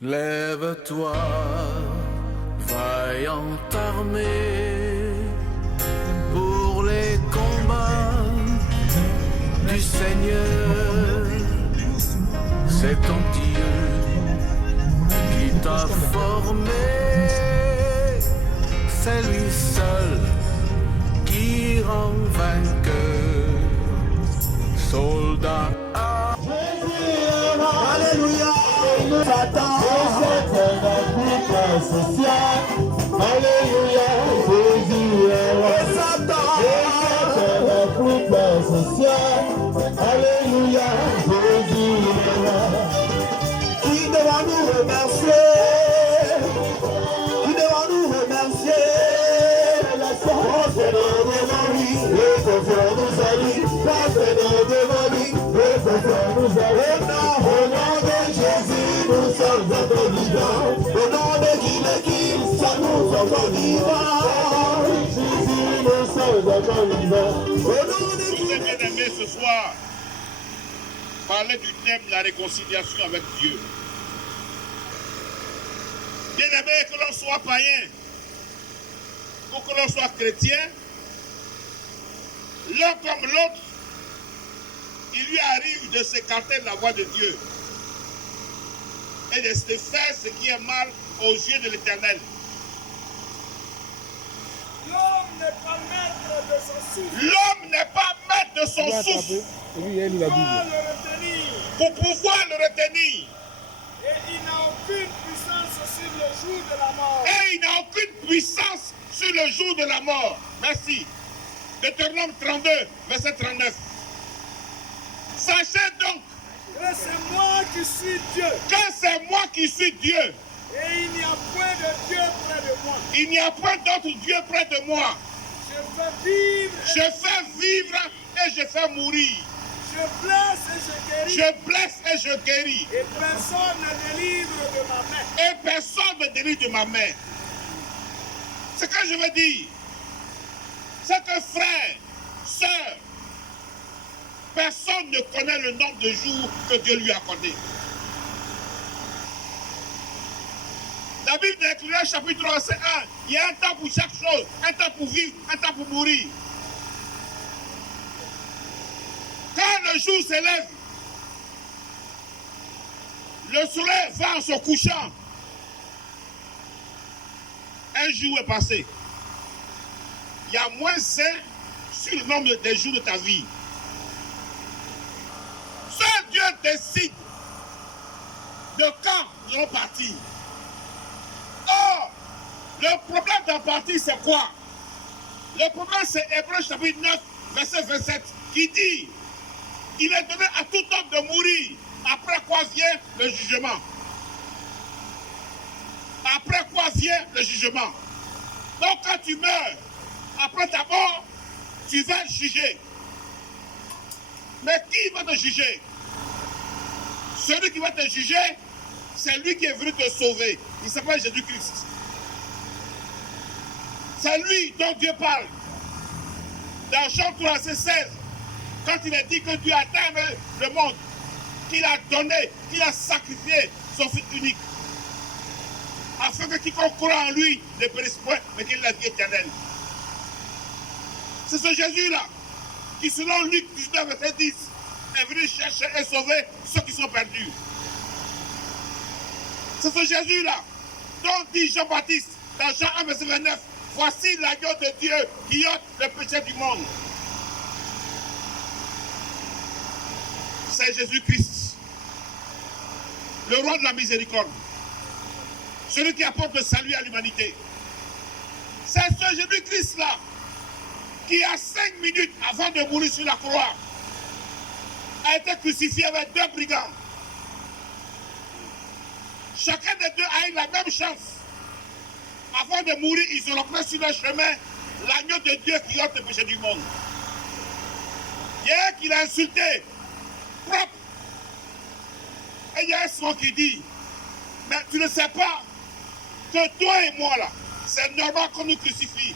Lève-toi, vaillante armée, pour les combats du Seigneur. C'est ton Dieu qui t'a formé, c'est lui seul qui rend vainqueur. Soldat. Alléluia. Satan, c'est notre social. Alléluia. Jésus est roi. Satan, c'est notre social. Alléluia. Jésus est roi. Qui devant nous remercier? Qui devant nous remercier? Oh Seigneur devant lui, et ton frère nous salue. Oh Seigneur devant lui, et ton frère nous salue. Au nom de Jésus, nous sommes encore vivants. Au nom de qui, nous sommes encore vivants. Jésus, nous sommes encore vivants. Au nom de qui, bien-aimés, ce soir, parler du thème de la réconciliation avec Dieu. Bien-aimés, que l'on soit païen ou que l'on soit chrétien, l'un comme l'autre, il lui arrive de s'écarter de la voie de Dieu et de se faire ce qui est mal aux yeux de l'Éternel. L'homme n'est pas maître de son souffle. L'homme n'est pas maître de son souffle pour pouvoir le retenir. Et il n'a aucune puissance sur le jour de la mort. Et il n'a aucune puissance sur le jour de la mort. Merci. Deutéronome 32, verset 39. Sachez donc que c'est moi qui suis Dieu. Que c'est moi qui suis Dieu. Et il n'y a point de Dieu près de moi. Il n'y a point d'autre Dieu près de moi. Je fais vivre et je fais mourir. Je blesse et je guéris. Je blesse et je guéris. Et personne ne délivre de ma main. Et personne ne délivre de ma main. Ce que je veux dire, c'est que frère, sœur, personne ne connaît le nombre de jours que Dieu lui a accordé. La Bible de l'Ecclésiaste chapitre 3, verset 1, il y a un temps pour chaque chose, un temps pour vivre, un temps pour mourir. Quand le jour s'élève, le soleil va en se couchant. Un jour est passé. Il y a moins 5 sur le nombre des jours de ta vie. Seul Dieu décide de quand nous allons partir. Or, le problème d'en partir, c'est quoi? Le problème, c'est Hébreux chapitre 9, verset 27, qui dit: il est donné à tout homme de mourir, après quoi vient le jugement. Après quoi vient le jugement. Donc quand tu meurs, après ta mort, tu vas être jugé. Mais qui va te juger? Celui qui va te juger, c'est lui qui est venu te sauver. Il s'appelle Jésus-Christ. C'est lui dont Dieu parle. Dans Jean 3, verset 16, quand il a dit que Dieu a aimé le monde, qu'il a donné, qu'il a sacrifié son Fils unique, afin que quiconque croit en lui ne périsse point, mais qu'il ait la vie éternelle. C'est ce Jésus-là qui, selon Luc 19, verset 10, est venu chercher et sauver ceux qui sont perdus. C'est ce Jésus-là dont dit Jean-Baptiste dans Jean 1, verset 29, voici l'agneau de Dieu qui ôte le péché du monde. C'est Jésus-Christ, le roi de la miséricorde, celui qui apporte le salut à l'humanité. C'est ce Jésus-Christ-là qui, à 5 minutes avant de mourir sur la croix, a été crucifié avec 2 brigands. Chacun des deux a eu la même chance. Avant de mourir, ils ont pris sur le chemin l'agneau de Dieu qui ôte le péché du monde. Hier qu'il a insulté, propre. Et il y a un son qui dit: mais tu ne sais pas que toi et moi là, c'est normal qu'on nous crucifie.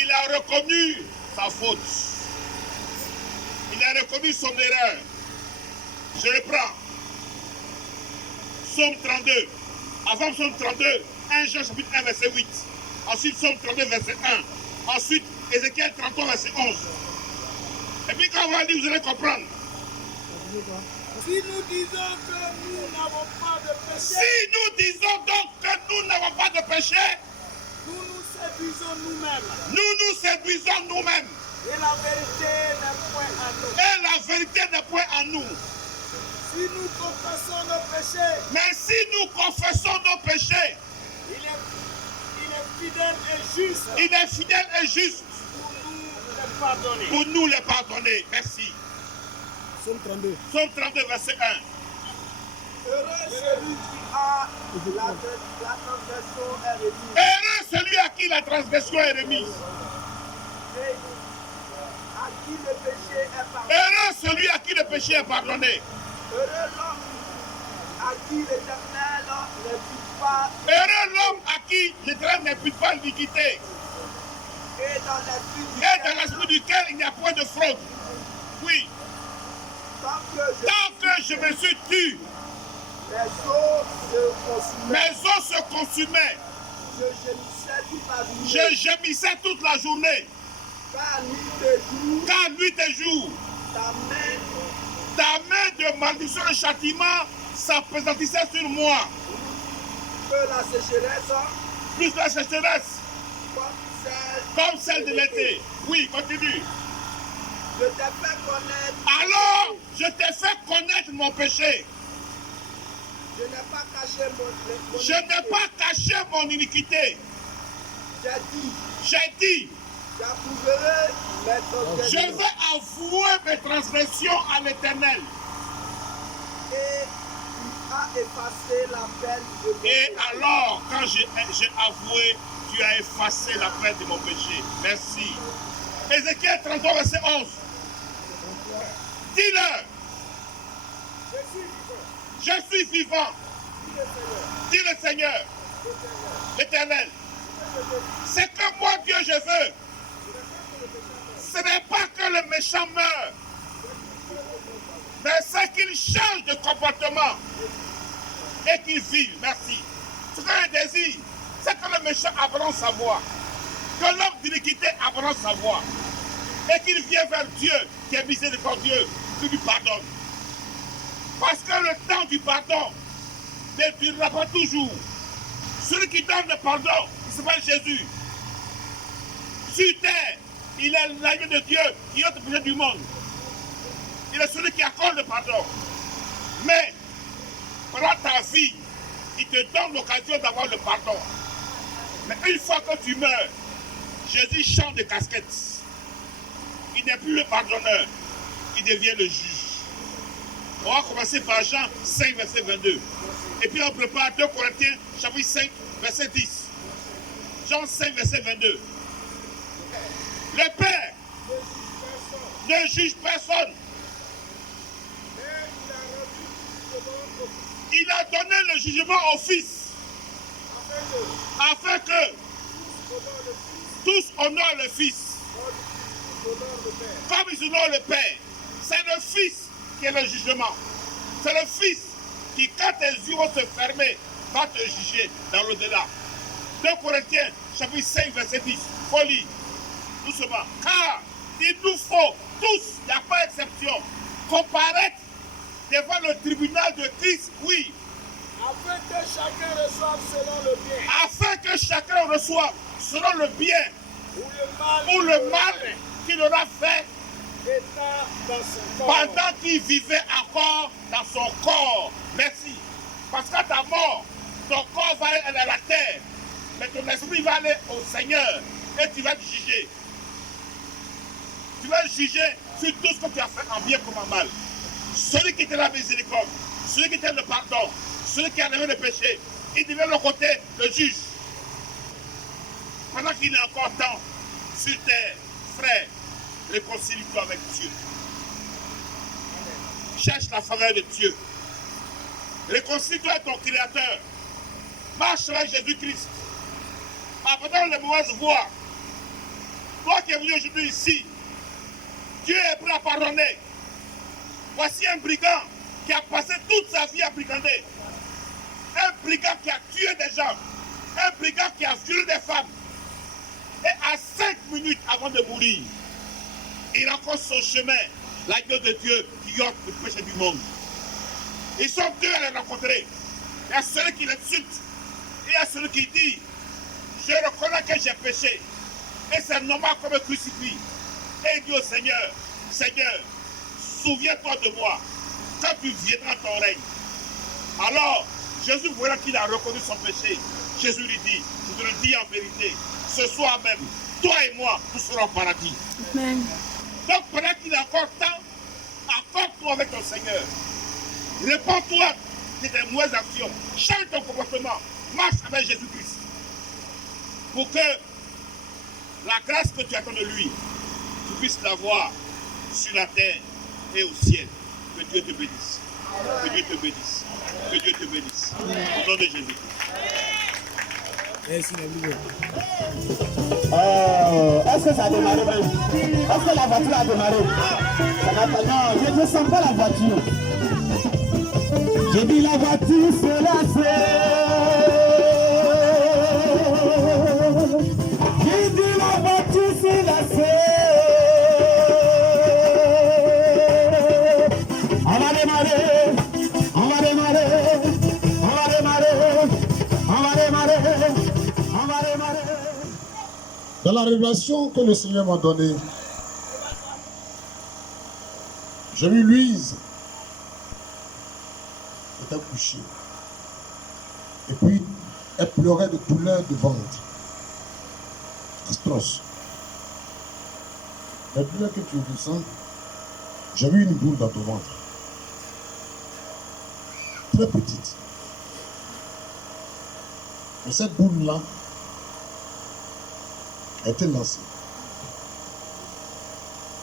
Il a reconnu sa faute. Il a reconnu son erreur. Je reprends. Psaume 32. Avant Psaume 32, 1 Jean chapitre 1 verset 8. Ensuite Psaume 32 verset 1. Ensuite Ézéchiel 33 verset 11. Et puis quand on va lire, vous allez comprendre. Si nous disons que nous n'avons pas de péché, Si nous disons donc que nous n'avons pas de péché, nous nous séduisons nous-mêmes. nous nous séduisons nous-mêmes. Et la vérité n'est point à nous. Et la vérité n'est point en nous. Si nous confessons nos péchés, Mais si nous confessons nos péchés, il est fidèle et juste il est fidèle et juste pour nous les pardonner. pour nous les pardonner. Merci. Psaume 32. Psaume 32 verset 1. Heureux celui qui a la transgression est remise. Heureux celui à qui la transgression est remise. Et à qui le péché est pardonné. Heureux celui à qui le péché est pardonné. Heureux l'homme à qui l'Éternel ne pas Heureux l'homme à qui l'Éternel n'impute pas l'iniquité. et dans Et dans l'esprit duquel il n'y a point de fraude. Oui. Tant que je me suis tu, mes os se consumaient. Je gémissais toute la journée. Car nuit et jour, ta main de malédiction et châtiment s'appesantissait sur moi. Plus la sécheresse, comme celle de l'été. Oui, continue. Je t'ai fait connaître. Alors, je t'ai fait connaître mon péché. Je n'ai pas caché mon Je n'ai pas caché mon iniquité. J'ai dit, j'approuverai mes je transgressions. vais avouer mes transgressions à l'Éternel. Et tu as effacé la peine de mon Et péché. alors, quand j'ai avoué, tu as effacé la peine de mon péché. Merci. Ézéchiel 33, verset 11. Dis-le, je suis vivant. Dis le Seigneur, l'Éternel. C'est que moi, Dieu, je veux. Ce n'est pas que le méchant meure, mais c'est qu'il change de comportement et qu'il vive. Merci. Ce que je désire, c'est que le méchant abandonne sa voie, que l'homme d'iniquité abandonne sa voie et qu'il vienne vers Dieu qui est miséricordieux, qui lui pardonne. Parce que le temps du pardon ne durera pas toujours. Celui qui donne le pardon, il s'appelle Jésus. Sur terre, il est l'agneau de Dieu qui ôte le péché du monde. Il est celui qui accorde le pardon. Mais pendant ta vie, il te donne l'occasion d'avoir le pardon. Mais une fois que tu meurs, Jésus change de casquette. Il n'est plus le pardonneur, il devient le juge. On va commencer par Jean 5, verset 22. Et puis on prépare 2 Corinthiens, chapitre 5, verset 10. Jean 5, verset 22. Le Père ne juge personne. Il a donné le jugement au Fils, afin que tous honorent le Fils, comme ils honorent le Père. C'est le Fils qui est le jugement. C'est le Fils qui, quand tes yeux vont se fermer, va te juger dans l'au-delà. 2 Corinthiens, chapitre 5, verset 10. Folie, doucement. Car il nous faut tous, il n'y a pas d'exception, comparaître devant le tribunal de Christ, oui. Afin que chacun reçoive selon le bien. Afin que chacun reçoive selon le bien ou le mal qu'il aura fait étant dans son corps. pendant qu'il vivait encore dans son corps. Merci. Parce qu'à ta mort, ton corps va aller à la terre, mais ton esprit va aller au Seigneur et tu vas te juger. Tu vas juger sur tout ce que tu as fait en bien comme en mal. Celui qui était la miséricorde, celui qui était le pardon, celui qui a enlevé le péché, il devient de l'autre côté le juge. Pendant qu'il est encore temps sur terre, frère, réconcilie-toi avec Dieu. Cherche la faveur de Dieu. Réconcilie-toi avec ton Créateur. Marche avec Jésus-Christ. Abandonne les mauvaises voies. Toi qui es venu aujourd'hui ici, Dieu est prêt à pardonner. Voici un brigand qui a passé toute sa vie à brigander. brigand qui a tué des gens, un brigand qui a violé des femmes. Et à 5 minutes avant de mourir, il rencontre son chemin, l'agneau de Dieu qui ôte le péché du monde. Ils sont deux à les rencontrer. Il y a celui qui l'insulte et il y a celui qui dit, je reconnais que j'ai péché et c'est normal qu'on me crucifie. Et il dit au Seigneur, Seigneur, souviens-toi de moi quand tu viendras à ton règne. Alors, Jésus, voilà qu'il a reconnu son péché. Jésus lui dit, je te le dis en vérité, ce soir même, toi et moi, nous serons au paradis. Amen. Donc, pendant qu'il a encore temps, accorde-toi avec ton Seigneur. Répands-toi de tes mauvaises actions. Change ton comportement. Marche avec Jésus-Christ. Pour que la grâce que tu attends de lui, tu puisses l'avoir sur la terre et au ciel. Que Dieu te bénisse. Que Dieu te bénisse. Que Dieu te bénisse. Au nom de Jésus. Est-ce que ça a démarré même? Est-ce que la voiture a démarré? Ça n'a pas... Non, je ne sens pas la voiture. J'ai dit la voiture c'est lancée. J'ai dit la voiture c'est lancée. On va démarrer. On va démarrer. On va démarrer. On va démarrer. On va démarrer. Dans la révélation que le Seigneur m'a donnée, j'ai vu Louise était couchée. Et puis, elle pleurait de douleur de ventre. Atroce. La douleur que tu ressens, j'ai vu une boule dans ton ventre. Très petite. Et cette boule-là a été lancée.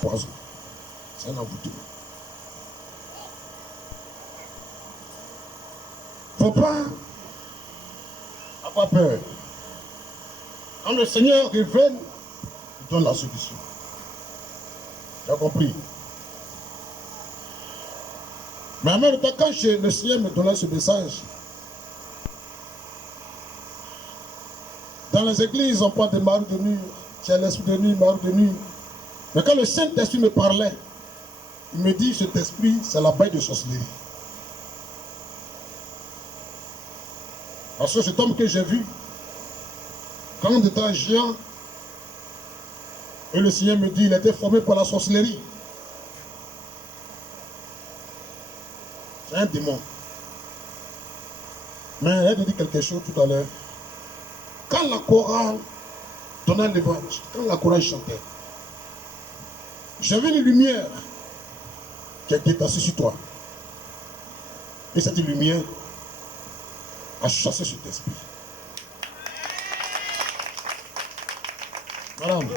Poison. C'est un envoûtement. Papa n'a pas peur. Quand le Seigneur révèle, il donne la solution. Tu as compris? Mais en même temps, quand le Seigneur me donnait ce message, dans les églises, on parle de mari de nuit, tu as l'esprit de nuit, mari de nuit. Mais quand le Saint-Esprit me parlait, il me dit, cet esprit, c'est la baille de sorcellerie. Parce que cet homme que j'ai vu, quand on était géant, et le Seigneur me dit, il était formé par la sorcellerie. C'est un démon. Mais elle a dit quelque chose tout à l'heure. Quand la chorale donnait l'évangile, quand la chorale chantait, j'avais une lumière qui était assise sur toi. Et cette lumière a chassé cet esprit. Madame.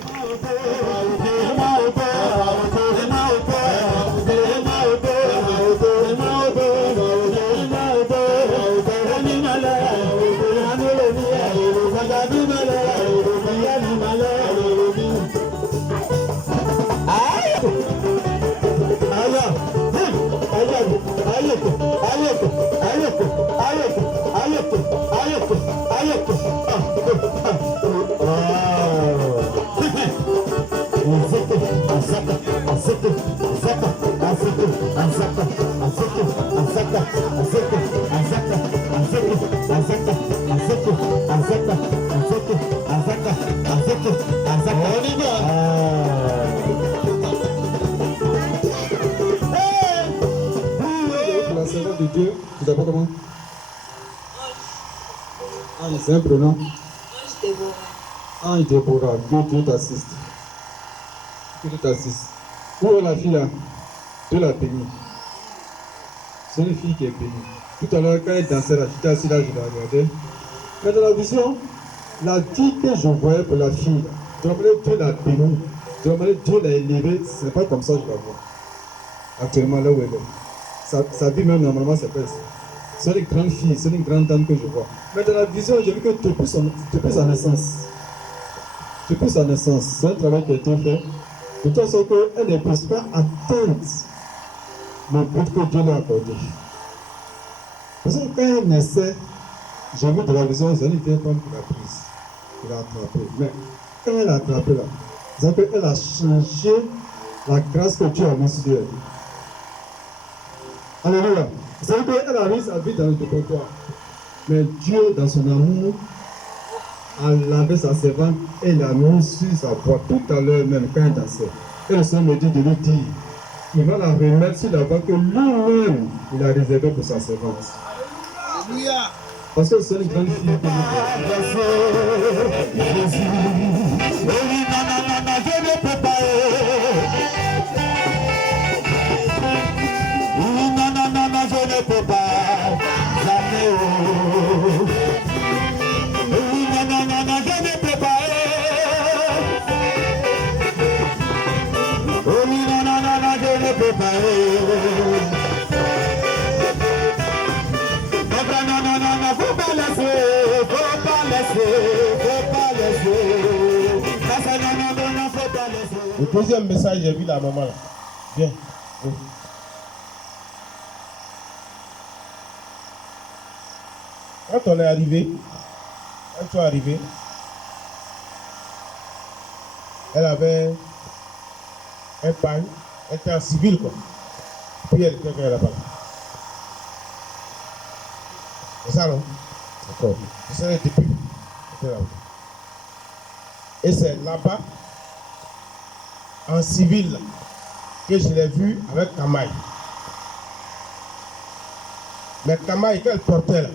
La Seigneur de Dieu, tu t'appelles comment? Ange, c'est un prénom. Ange Déborah. Ange Déborah, Dieu t'assiste. Dieu t'assiste. Où est la fille là? Dieu l'a bénie. C'est une fille qui est bénie. Tout à l'heure, quand elle dansait là, j'étais assis là, je la regardais. Mais dans la vision, la vie que je voyais pour la fille, je me disais Dieu l'a bénie. Je me disais Dieu l'a élevée. Ce n'est pas comme ça que je la vois. Actuellement, là où elle est. Sa vie même, normalement, c'est pas ça. C'est une grande fille, c'est une grande dame que je vois. Mais dans la vision, j'ai vu que depuis sa naissance. Depuis sa naissance, c'est un travail qui a été fait. De toute façon, qu'elle ne puisse pas atteindre le but que Dieu lui a accordé. Parce que quand elle naissait, j'ai vu de la vision, c'est une vieille femme qui l'a prise. Il a attrapé. Mais quand elle a attrapé là, vous savez qu'elle a changé la grâce que Dieu a mis sur elle. Alléluia. Vous savez qu'elle a mis sa vie dans le dépotoir. Mais Dieu, dans son amour, a lavé sa servante et l'a mis sur sa voix tout à l'heure même quand elle dansait. Et le Seigneur me dit de lui dire, il va la remettre sur la voie que lui-même il a réservée pour sa servante. Alléluia. Parce que c'est une grande fille que nous Le deuxième message, j'ai vu la maman là. Viens. Oui. Quand on est arrivé, quand tu es arrivé, elle avait un pagne, elle était en civil quoi. Puis elle était là-bas. C'est ça non? D'accord. C'est ça depuis. Et c'est là-bas, en civil, que je l'ai vu avec Kamaï. Mais Kamaï, qu'elle portait là,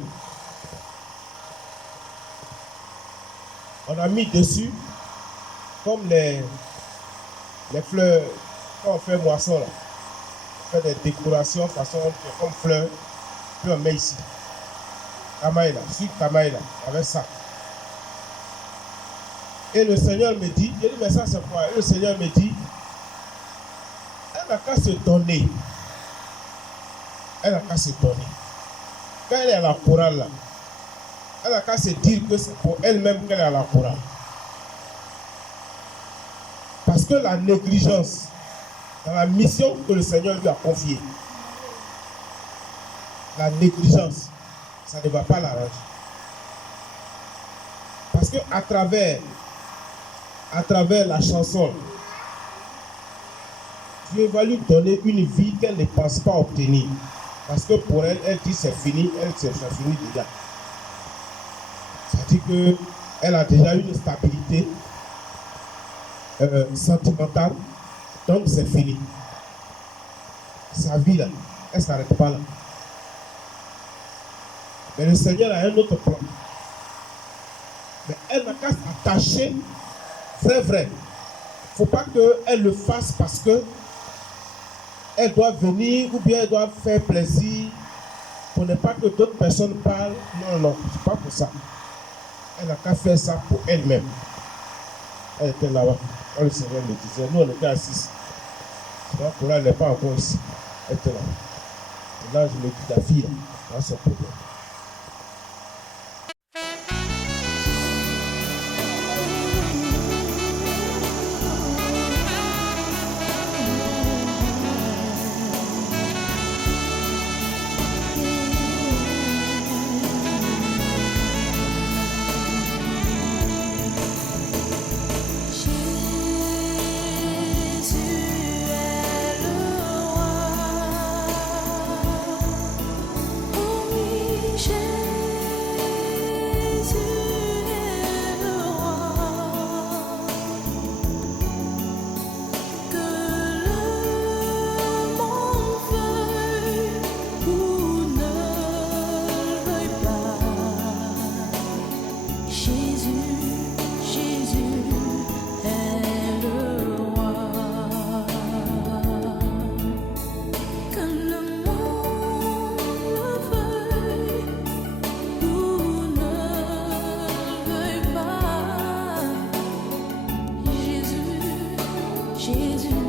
on a mis dessus, comme les fleurs, quand on fait moisson là, on fait des décorations façon comme fleurs, puis on met ici. Kamaï là, sur Kamaï là, avec ça. Et le Seigneur me dit, je dis mais ça c'est quoi? Et le Seigneur me dit, elle n'a qu'à se donner. Elle n'a qu'à se donner. Quand elle est à la chorale là, elle n'a qu'à se dire que c'est pour elle-même qu'elle est à la chorale. Parce que la négligence dans la mission que le Seigneur lui a confiée, la négligence, ça ne va pas l'arranger. Parce que à travers la chanson, Dieu va lui donner une vie qu'elle ne pense pas obtenir. Parce que pour elle, elle dit c'est fini, c'est fini déjà. Ça dit qu'elle a déjà une stabilité sentimentale, donc c'est fini. Sa vie là, elle ne s'arrête pas là. Mais le Seigneur a un autre plan. Mais elle n'a qu'à s'attacher. Vrai. Il ne faut pas qu'elle le fasse parce que elle doit venir ou bien elle doit faire plaisir pour ne pas que d'autres personnes parlent. Non, c'est pas pour ça. Elle n'a qu'à faire ça pour elle-même. Elle était là-bas. Quand le Seigneur me disait, nous on était assis. Pour elle, elle n'est pas encore ici. Elle était là. Et là, je me dis, ta fille, là, c'est problème. Jésus.